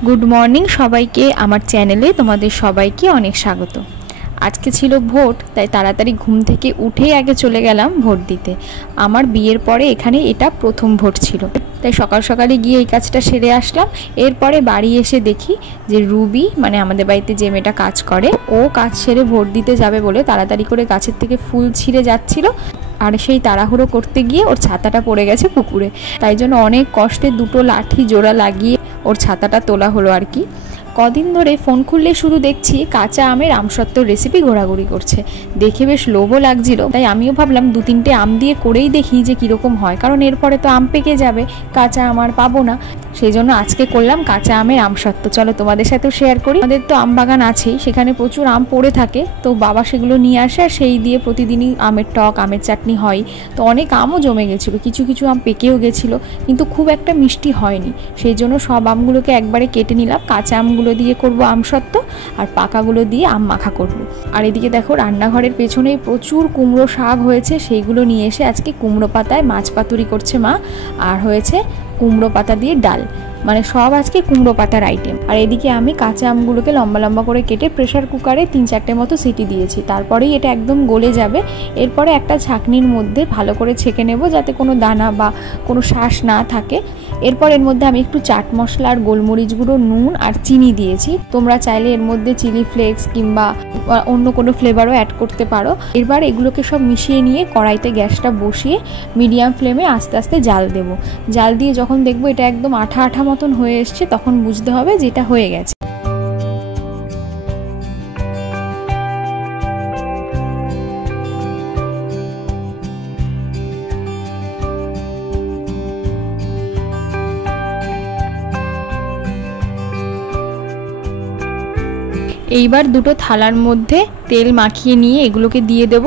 Good morning सबाइके आमार चैनेले तोमादेर सबाइके अनेक स्वागत। आज के छिलो भोट ताई ताड़ाताड़ी घुम थेके उठे आगे चले गेलाम भोट दिते। आमार बियेर परे एखाने एटा प्रथम भोट छिलो, ताई सकाल सकाले गिये एई काजटा सेरे आसलाम। एरपरे बाड़ी एसे देखी जे रूबी माने आमादेर बाड़ीते जे मेয়েটা काज करे ओ काज सेरे भोट दिते जाबे बोले ताड़ाताड़ी करे गाछेर थेके फुल छिঁড়ে যাচ্ছিল আর সেই তাড়াহুড়ো করতে গিয়ে ওর ছাতাটা পড়ে গেছে পুকুরে। তাই জন্য অনেক কষ্টে দুটো লাঠি জোড়া লাগিয়ে ওর ছাতাটা তোলা হলো আর কি। কদিন ধরে ফোন খুললে শুধু দেখছি কাঁচা আমের আমসত্ত্বর রেসিপি ঘোরাঘুরি করছে, দেখে বেশ লোভও লাগছিল। তাই আমিও ভাবলাম দু তিনটে আম দিয়ে করেই দেখি যে কীরকম হয়, কারণ এরপরে তো আম পেকে যাবে, কাঁচা আম আর পাবো না। সেই জন্য আজকে করলাম কাঁচা আমের আমসত্ত্ব। চলো তোমাদের সাথেও শেয়ার করি। আমাদের তো আম বাগান আছেই, সেখানে প্রচুর আম পড়ে থাকে, তো বাবা সেগুলো নিয়ে আসে আর সেই দিয়ে প্রতিদিনই আমের টক আমের চাটনি হয়। তো অনেক আমও জমে গেছিলো, কিছু কিছু আম পেকেও গেছিলো, কিন্তু খুব একটা মিষ্টি হয়নি। সেই জন্য সব আমগুলোকে একবারে কেটে নিলাম। কাঁচা আমগুলো দিয়ে করবো আমসত্ত্ব আর পাকাগুলো দিয়ে আম মাখা করবো। আর এদিকে দেখো রান্নাঘরের পেছনেই প্রচুর কুমড়ো শাক হয়েছে, সেইগুলো নিয়ে এসে আজকে কুমড়ো পাতায় মাছ পাতুরি করছে মা। আর হয়েছে কুমড়ো পাতা দিয়ে ডাল, মানে সব আজকে কুমড়ো পাতার আইটেম। আর এদিকে আমি কাঁচা আমগুলোকে লম্বা লম্বা করে কেটে প্রেসার কুকারে 3-4টে মতো সিটি দিয়েছি, তারপরেই এটা একদম গলে যাবে। এরপরে একটা ছাঁকনির মধ্যে ভালো করে ছেঁকে নেব যাতে কোনো দানা বা কোনো শাঁস না থাকে। এরপর এর মধ্যে আমি একটু চাট মশলা আর গোলমরিচ গুঁড়ো, নুন আর চিনি দিয়েছি। তোমরা চাইলে এর মধ্যে চিলি ফ্লেক্স কিংবা অন্য কোনো ফ্লেভারও অ্যাড করতে পারো। এবার এগুলোকে সব মিশিয়ে নিয়ে কড়াইতে গ্যাসটা বসিয়ে মিডিয়াম ফ্লেমে আস্তে আস্তে জাল দেব। জাল দিয়ে যখন দেখবো এটা একদম আঠা আঠা মতন হয়ে এসছে, তখন বুঝতে হবে যে এটা হয়ে গেছে। এইবার দুটো থালার মধ্যে তেল মাখিয়ে নিয়ে এগুলোকে দিয়ে দেব,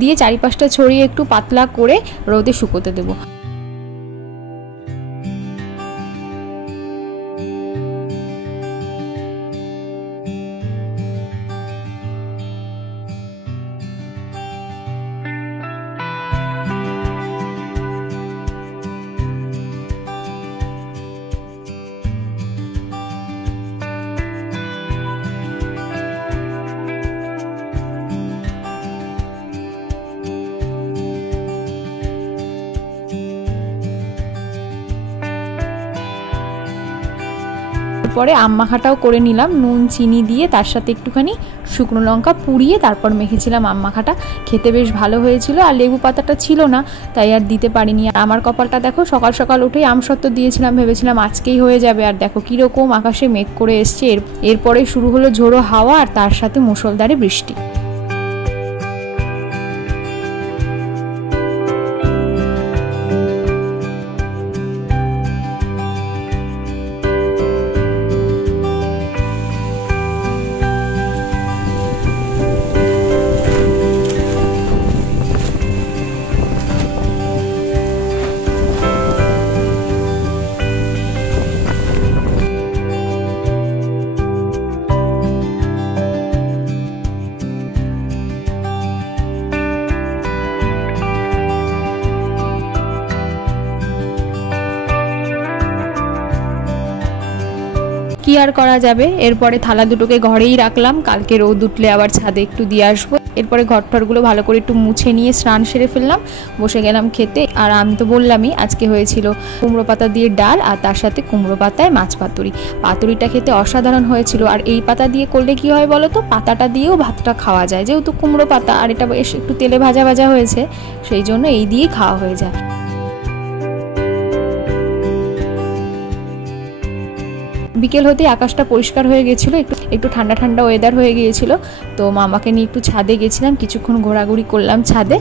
দিয়ে চারিপাশটা ছড়িয়ে একটু পাতলা করে রোদে শুকোতে দেব। পরে আম মাখাটাও করে নিলাম নুন চিনি দিয়ে, তার সাথে একটুখানি শুকনো লঙ্কা পুড়িয়ে তারপর মেখেছিলাম আম মাখাটা। খেতে বেশ ভালো হয়েছিল, আর লেবু পাতাটা ছিল না তাই আর দিতে পারিনি। আর আমার কপালটা দেখো, সকাল সকাল উঠেই আমসত্ত্ব দিয়েছিলাম, ভেবেছিলাম আজকেই হয়ে যাবে, আর দেখো কীরকম আকাশে মেঘ করে এসছে। এরপরে শুরু হলো ঝোড়ো হাওয়া আর তার সাথে মুষলধারে বৃষ্টি। কি আর করা যাবে, এরপরে থালা দুটোকে ঘরেই রাখলাম, কালকে রোদ উঠলে আবার ছাদে একটু দিয়ে আসবো। এরপরে ঘরটরগুলো ভালো করে একটু মুছে নিয়ে স্নান সেরে ফেললাম, বসে গেলাম খেতে। আর আমি তো বললামই আজকে হয়েছিল কুমড়ো পাতা দিয়ে ডাল আর তার সাথে কুমড়ো পাতায় মাছ পাতুরি। পাতুরিটা খেতে অসাধারণ হয়েছিল। আর এই পাতা দিয়ে করলে কি হয় বলো তো, পাতাটা দিয়েও ভাতটা খাওয়া যায়, যেহেতু কুমড়ো পাতা আর এটা বেশ একটু তেলে ভাজা ভাজা হয়েছে, সেই জন্য এই দিয়েই খাওয়া হয়ে যায়। বিকেল হতে আকাশটা পরিষ্কার হয়ে গেছিলো, একটু ঠান্ডা ঠান্ডা ওয়েদার হয়ে গিয়েছিল। তো মামাকে নিয়ে একটু ছাদে গেছিলাম, কিছুক্ষণ ঘোরাঘুরি করলাম ছাদে।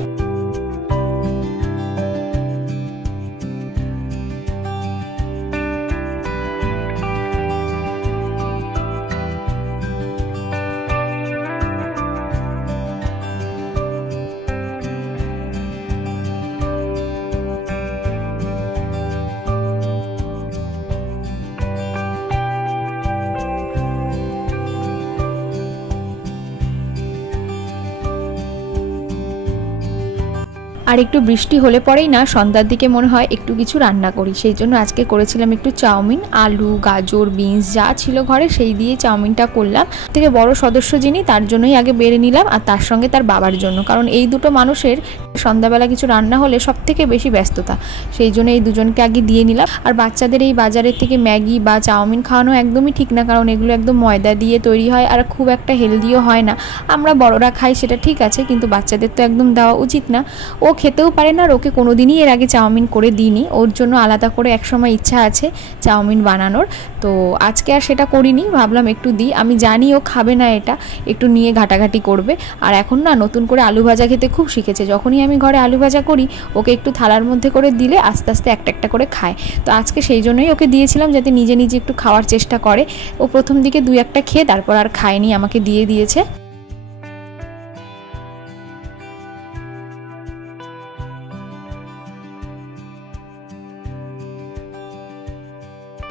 আর একটু বৃষ্টি হলে পরেই না সন্ধ্যার দিকে মনে হয় একটু কিছু রান্না করি, সেই জন্য আজকে করেছিলাম একটু চাউমিন। আলু, গাজর, বিনস যা ছিল ঘরে সেই দিয়ে চাউমিনটা করলাম। থেকে বড় সদস্য যিনি তার জন্যই আগে বেড়ে নিলাম, আর তার সঙ্গে তার বাবার জন্য, কারণ এই দুটো মানুষের সন্ধ্যাবেলা কিছু রান্না হলে সব থেকে বেশি ব্যস্ততা, সেই জন্য এই দুজনকে আগে দিয়ে নিলাম। আর বাচ্চাদের এই বাজারের থেকে ম্যাগি বা চাউমিন খাওয়ানো একদমই ঠিক না, কারণ এগুলো একদম ময়দা দিয়ে তৈরি হয় আর খুব একটা হেলদিও হয় না। আমরা বড়রা খাই সেটা ঠিক আছে, কিন্তু বাচ্চাদের তো একদম দেওয়া উচিত না। ও খেতেও পারে না, আর ওকে কোনোদিনই এর আগে চাউমিন করে দিইনি। ওর জন্য আলাদা করে একসময় ইচ্ছা আছে চাউমিন বানানোর, তো আজকে আর সেটা করিনি, ভাবলাম একটু দিই। আমি জানি ও খাবে না এটা, একটু নিয়ে ঘাটাঘাটি করবে। আর এখন না নতুন করে আলু ভাজা খেতে খুব শিখেছে, যখনই আমি ঘরে আলু ভাজা করি ওকে একটু থালার মধ্যে করে দিলে আস্তে আস্তে একটা একটা করে খায়। তো আজকে সেই জন্যই ওকে দিয়েছিলাম, যাতে নিজে নিজে একটু খাওয়ার চেষ্টা করে। ও প্রথম দিকে 2-1টা খেয়ে তারপর আর খায়নি, আমাকে দিয়ে দিয়েছে।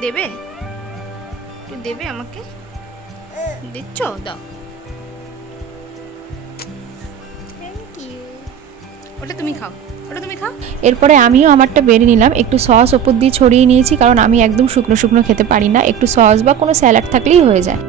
দেবে একটু, দেবে আমাকে, দিচ্ছ, দাও। ওটা তুমি খাও, ওটা তুমি খাও। এরপরে আমিও আমারটা বেড়ে নিলাম, একটু সস ওপর দিয়ে ছড়িয়ে নিয়েছি, কারণ আমি একদম শুকনো শুকনো খেতে পারি না, একটু সস বা কোনো স্যালাড থাকলেই হয়ে যায়।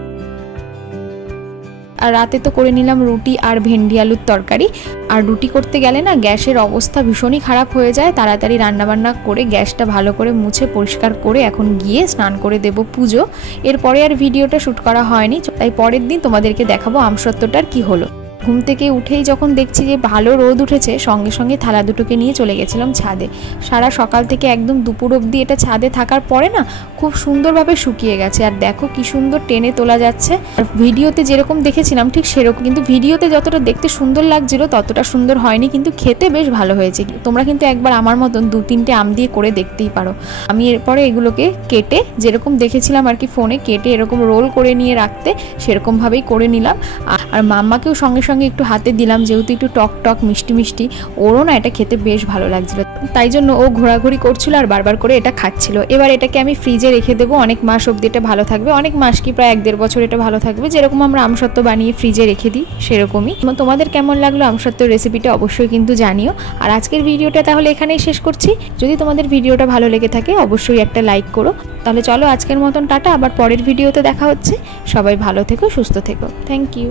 আর রাতে তো করে নিলাম রুটি আর ভেন্ডি আলুর তরকারি। আর রুটি করতে গেলে না গ্যাসের অবস্থা ভীষণই খারাপ হয়ে যায়, তাড়াতাড়ি রান্নাবান্না করে গ্যাসটা ভালো করে মুছে পরিষ্কার করে এখন গিয়ে স্নান করে দেব পুজো। এরপরে আর ভিডিওটা শ্যুট করা হয়নি, তাই পরের দিন তোমাদেরকে দেখাবো আমসত্ত্বটার কি হলো। ঘুম থেকে উঠেই যখন দেখছি যে ভালো রোদ উঠেছে, সঙ্গে সঙ্গে থালা দুটোকে নিয়ে চলে গেছিলাম ছাদে। সারা সকাল থেকে একদম দুপুর অবধি এটা ছাদে থাকার পরে না খুব সুন্দরভাবে শুকিয়ে গেছে। আর দেখো কি সুন্দর টেনে তোলা যাচ্ছে। আর ভিডিওতে যেরকম দেখেছিলাম ঠিক সেরকম, কিন্তু ভিডিওতে যতটা দেখতে সুন্দর লাগছিল ততটা সুন্দর হয়নি, কিন্তু খেতে বেশ ভালো হয়েছে। তোমরা কিন্তু একবার আমার মতন 2-3টে আম দিয়ে করে দেখতেই পারো। আমি এরপরে এগুলোকে কেটে যেরকম দেখেছিলাম আর কি ফোনে, কেটে এরকম রোল করে নিয়ে রাখতে সেরকমভাবেই করে নিলাম। আর মাম্মাকেও সঙ্গে সঙ্গে একটু হাতে দিলাম, যেহেতু একটু টক টক মিষ্টি মিষ্টি, ওরও না এটা খেতে বেশ ভালো লাগছিল, তাই জন্য ও ঘোরাঘুরি করছিল আর বারবার করে এটা খাচ্ছিল। এবার এটাকে আমি ফ্রিজে রেখে দেবো, অনেক মাস অবধি এটা ভালো থাকবে, অনেক মাস কি প্রায় 1-1.5 বছর এটা ভালো থাকবে, যেরকম আমরা আমসত্ত্ব বানিয়ে ফ্রিজে রেখে দিই সেরকমই। তোমাদের কেমন লাগলো আমসত্ত্বের রেসিপিটা অবশ্যই কিন্তু জানিও। আর আজকের ভিডিওটা তাহলে এখানেই শেষ করছি। যদি তোমাদের ভিডিওটা ভালো লেগে থাকে অবশ্যই একটা লাইক করো। তাহলে চলো আজকের মতন টাটা, আবার পরের ভিডিওতে দেখা হচ্ছে। সবাই ভালো থেকো, সুস্থ থেকো। Thank you.